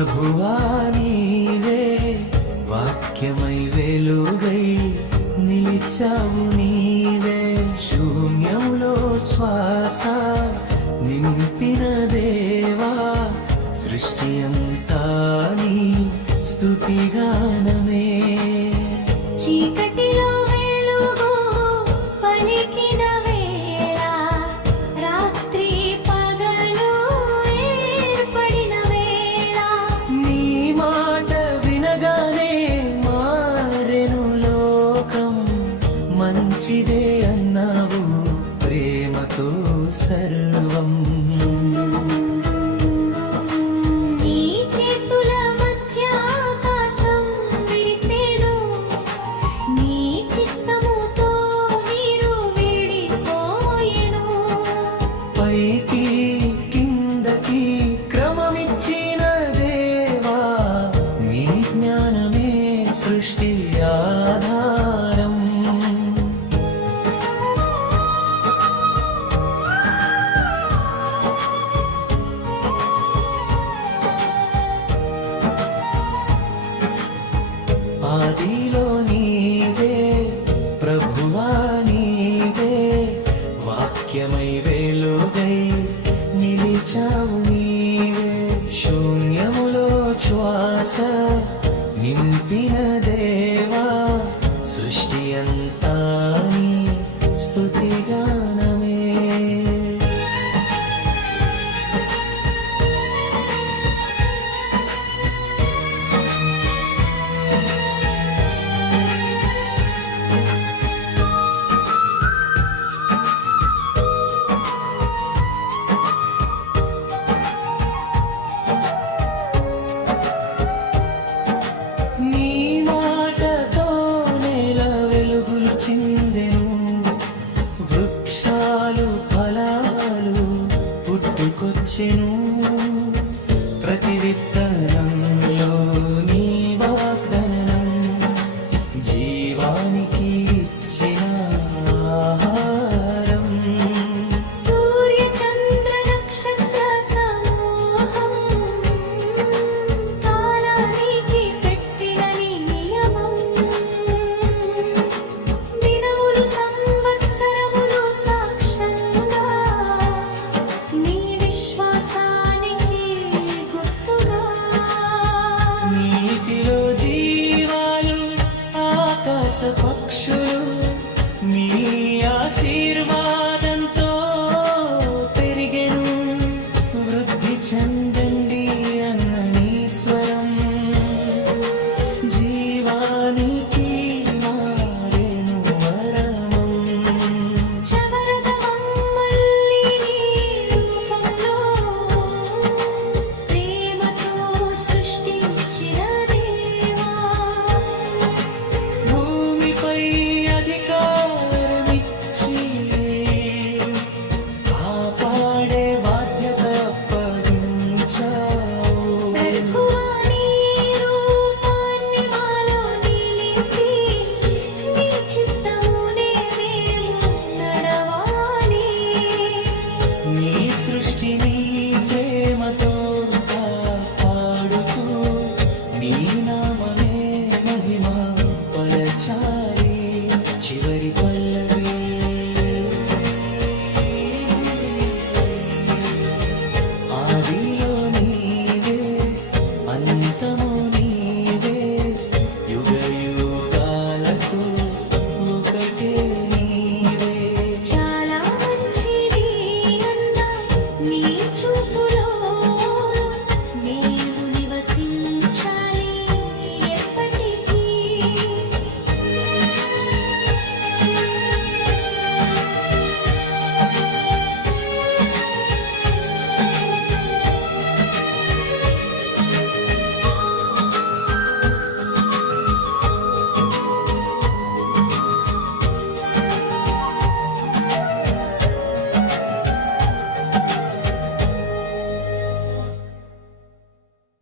ప్రభువా నీవే వాక్యమై వెలుగై నిలిచావు నీవే శూన్యంలో శ్వాస నింపిన దేవా సృష్టి అంతా నీ స్తుతిగానమే చీకటిలో వెలుగు పలికిన వేళ రాత్రి పగలు ఏర్పడిన వేళ నీ మాట వినగానే మారెను లోకం మంచిదే అన్నావు ప్రేమతో సర్వం నీ చేతుల మధ్య ఆకాశం విరిసెను నీ చిత్తముతో నీరు విడిపోయెను పైకి కిందకి క్రమమిచ్చిన దేవా నీ జ్ఞానమే సృష్టి ఆధారం ఆదిలో నీవే ప్రభువా నీవే వాక్యమై వెలుగై నిలిచావు నీవే శూన్యములో శ్వాస నింపిన దేవా